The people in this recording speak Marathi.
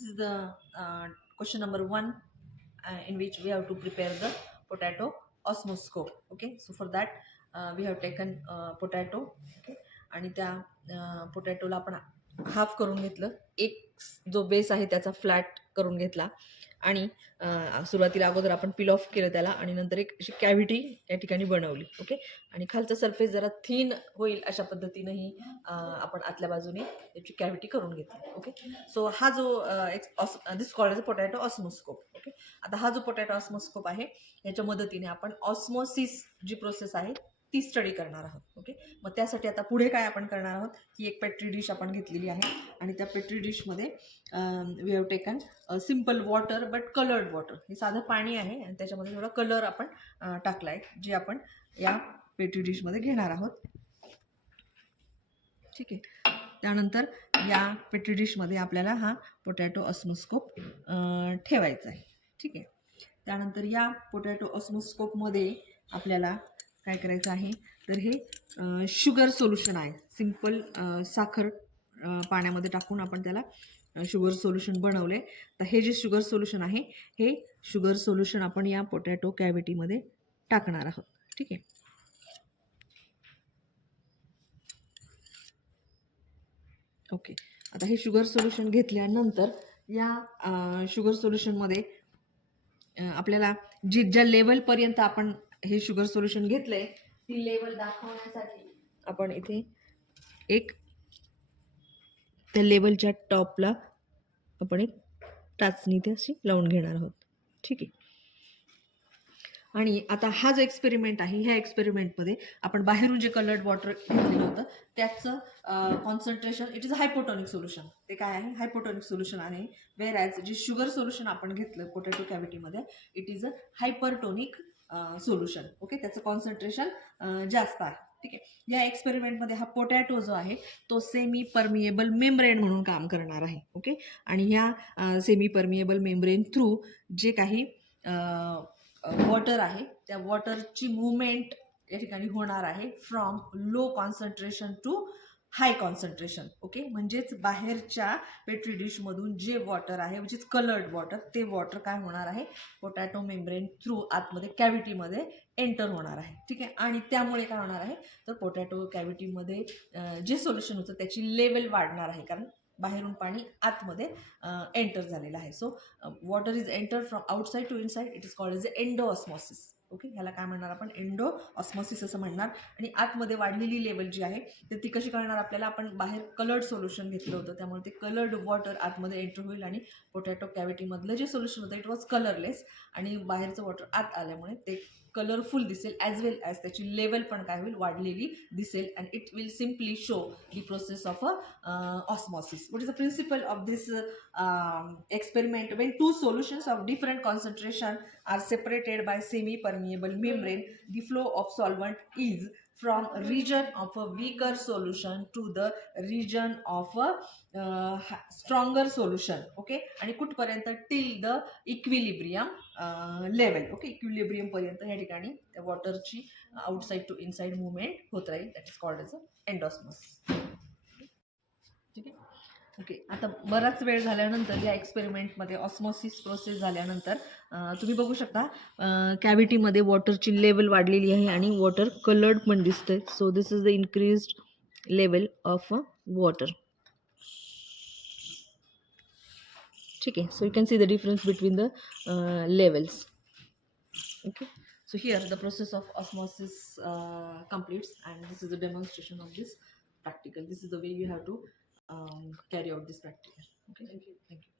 This is the question number 1 in which we have to prepare the potato osmoscope. Okay, so for that we have taken potato. Okay, आणि त्या पोटॅटोला आपण हाफ करून घेतलं, एक जो बेस आहे त्याचा फ्लॅट करून घेतला आणि सुरुवातीला अगोदर आपण पील ऑफ केलं त्याला आणि नंतर एक अशी कॅव्हिटी या ठिकाणी बनवली. ओके, आणि खालचा सरफेस जरा थिन होईल अशा पद्धतीनेही आपण आतल्या बाजूने त्याची कॅव्हिटी करून घेतली. ओके, सो हा जो दिस कॉल्ड पोटॅटो ऑस्मोस्कोप. ओके, आता हा जो पोटॅटो ऑस्मोस्कोप आहे याच्या मदतीने आपण ऑस्मोसिस जी प्रोसेस आहे ती स्टडी करणार आहोत. ओके, मग त्यासाठी आता पुढे काय आपण करणार आहोत, ही एक पेट्री डिश आपण घेतलेली आहे आणि त्या पेट्री डिशमध्ये we have taken simple water but coloured water. हे साधं पाणी आहे आणि त्याच्यामध्ये थोडा कलर आपण टाकला आहे, जे आपण या पेट्री डिशमध्ये घेणार आहोत. ठीक आहे, त्यानंतर या पेट्री डिशमध्ये आपल्याला हा पोटॅटो ऑस्मोस्कोप ठेवायचा आहे. ठीक आहे, त्यानंतर या पोटॅटो ऑस्मोस्कोपमध्ये आपल्याला काय करायचं आहे, तर हे शुगर सोल्युशन आहे. सिंपल साखर पाण्यामध्ये टाकून आपण त्याला शुगर सोल्युशन बनवले. तर हे जे शुगर सोल्युशन आहे हे शुगर सोल्युशन आपण या पोटॅटो कॅव्हिटीमध्ये टाकणार आहोत. ठीक आहे, ओके. आता हे शुगर सोल्युशन घेतल्यानंतर या शुगर सोल्युशनमध्ये आपल्याला ज्या लेवलपर्यंत आपण हे शुगर सोल्युशन घेतलंय ती लेवल दाखवण्यासाठी आपण इथे एक त्या लेवलच्या टॉपला आपण एक टाचणी इथे अशी लावून घेणार आहोत. ठीक आहे, आणि आता हा जो एक्सपेरिमेंट आहे ह्या एक्सपेरिमेंटमध्ये आपण बाहेरून जे कलर्ड वॉटर घेतलेलं होतं त्याचं concentration it is a hypotonic solution. ते काय आहे, हायपोटॉनिक सोल्युशन आहे. वेअर ॲज जे शुगर सोल्युशन आपण घेतलं पोटॅटो कॅव्हिटीमध्ये it is a hypertonic solution. Okay, त्याचं कॉन्सन्ट्रेशन जास्त आहे. ठीक आहे, या एक्सपेरिमेंटमध्ये हा पोटॅटो जो आहे तो सेमी परमिएबल मेम्ब्रेन म्हणून काम करणार आहे. ओके, आणि ह्या सेमी परमिएबल मेम्ब्रेन थ्रू जे काही वॉटर आहे त्या वॉटरची मुवमेंट या ठिकाणी होणार आहे from low concentration to high concentration. Okay, म्हणजेच बाहेरच्या पेट्री डिशमधून जे वॉटर आहे विच इज कलर्ड वॉटर ते वॉटर काय होणार आहे, पोटॅटो मेम्ब्रेन थ्रू आतमध्ये कॅव्हिटीमध्ये एंटर होणार आहे. ठीक आहे, आणि त्यामुळे काय होणार आहे तर पोटॅटो कॅव्हिटीमध्ये जे सोल्युशन होतं त्याची लेवल वाढणार आहे, कारण बाहेरून पाणी आतमध्ये एंटर झालेलं आहे. So water is enter from outside to inside, it is called as endo osmosis. Okay, ह्याला काय म्हणणार आपण, एंडो ऑस्मॉसिस असं म्हणणार. आणि आतमध्ये वाढलेली लेवल जी आहे तर ती कशी कळणार आपल्याला, आपण बाहेर कलर्ड सोल्युशन घेतलं होतं त्यामुळे ते कलर्ड वॉटर आतमध्ये एंटर होईल आणि पोटॅटो कॅव्हिटीमधलं जे सोल्युशन होतं इट वॉज कलरलेस आणि बाहेरचं वॉटर आत आल्यामुळे ते कलरफुल दिसेल ॲज वेल ॲज त्याची लेवल पण काय होईल, वाढलेली दिसेल. And it will simply show the process of osmosis. What is the principle of this experiment? When two solutions of different concentration are separated by semi-permeable membrane, the flow of solvent is from region of a weaker solution to the region of a stronger solution. Okay, आणि कुठपर्यंत, till the equilibrium level. Okay, equilibrium पर्यंत या ठिकाणी त्या वॉटरची आउटसाइड टू इनसाइड मुवमेंट होत राहील. That is called as a endosmosis. ठीक आहे, ओके. आता बराच वेळ झाल्यानंतर या एक्सपेरिमेंटमध्ये ऑस्मॉसिस प्रोसेस झाल्यानंतर तुम्ही बघू शकता कॅव्हिटीमध्ये वॉटरची लेवल वाढलेली आहे आणि वॉटर कलर्ड पण दिसतंय. So this is the increased level of water. ठीक आहे, so you can see the difference between the levels. Okay, so here the process of osmosis completes, and this is the demonstration of this practical. This is the way you have to carry out this practical. Okay, thank you.